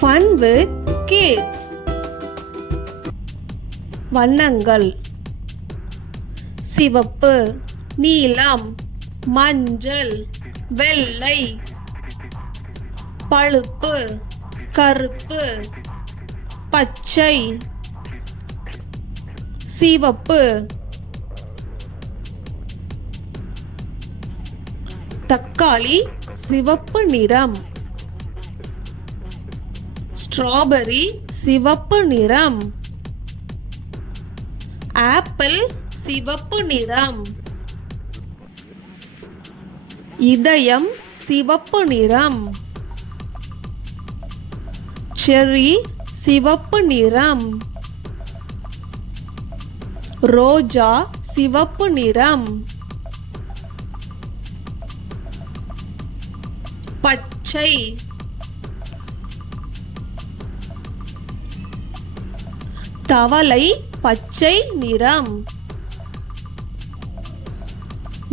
Fun with kids வண்ணங்கள். சிவப்பு நீலம் மஞ்சள் வெள்ளை பழுப்பு கருப்பு பச்சை சிவப்பு. தக்காளி சிவப்பு நிறம். ஸ்ட்ராபெரி சிவப்பு நிறம். ஆப்பிள் சிவப்பு நிறம். இதயம் சிவப்பு நிறம். செர்ரி சிவப்பு நிறம். ரோஜா சிவப்பு நிறம். பச்சை தவளை பச்சை நிறம்.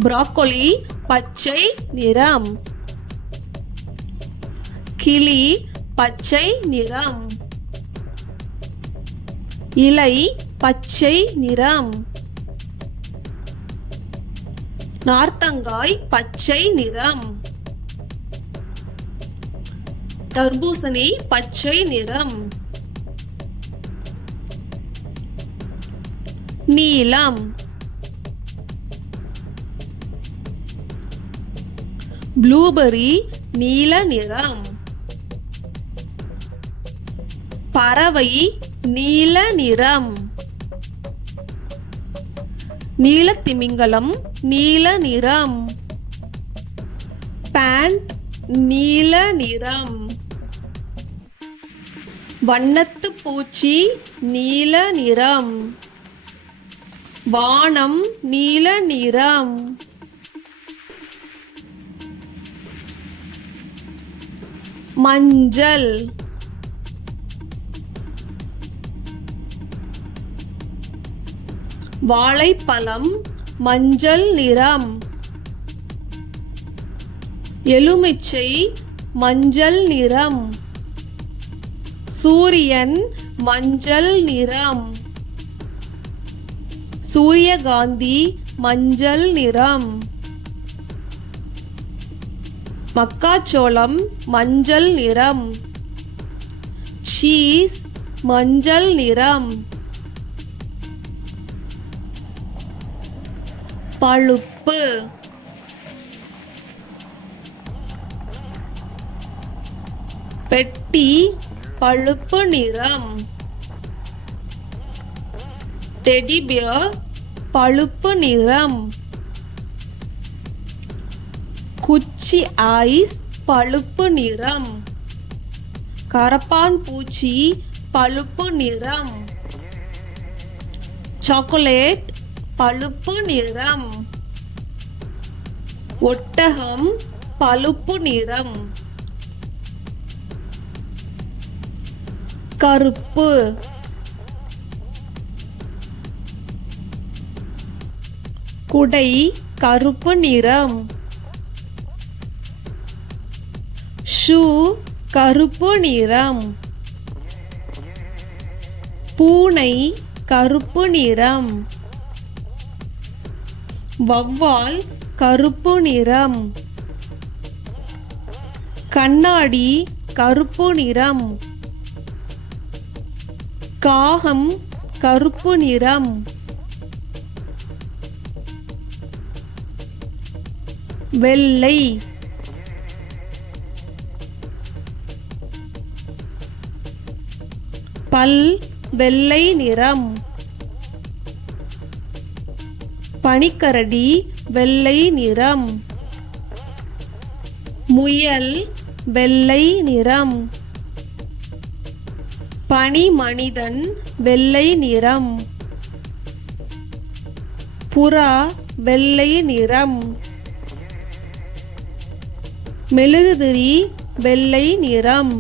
ப்ராக்கோலி பச்சை நிறம். கிளி பச்சை நிறம். இலை பச்சை நிறம். நார்த்தங்காய் பச்சை நிறம். தர்பூசணி பச்சை நிறம். நீலம் ப்ளூபெர்ரி நீல நிறம். பறவை நீல நிறம். நீலத்திமிங்கலம் நீல நிறம். பேண்ட் நீல நிறம். வண்ணத்து பூச்சி நீல நிறம். வானம் நீல நிறம். மஞ்சள். வாழைப்பழம் மஞ்சள் நிறம். எலுமிச்சை மஞ்சள் நிறம். சூரியன் மஞ்சள் நிறம். சூரியகாந்தி மஞ்சள் நிறம். மக்காச்சோளம் மஞ்சள் நிறம். சீஸ் மஞ்சள் நிறம். பழுப்பு. பெட்டி பழுப்பு நிறம். டெடிபியர் பழுப்பு நிறம். குச்சி ஐஸ் பழுப்பு நிறம். கரப்பான் பூச்சி பழுப்பு நிறம். சாக்லேட் பழுப்பு நிறம். ஒட்டகம் பழுப்பு நிறம். கருப்பு. குடை கருப்பு நிறம். ஷூ கருப்பு நிறம். பூனை கருப்பு நிறம். வவ்வால் கருப்பு நிறம். கண்ணாடி கருப்பு நிறம். காகம் கருப்பு நிறம். வெள்ளை. பல் வெள்ளை நிறம். பனிக்கரடி வெள்ளை நிறம். முயல் வெள்ளை நிறம். பனி மனிதன் வெள்ளை நிறம். புறா வெள்ளை நிறம். மெழுகுதிரி வெள்ளை நிறம்.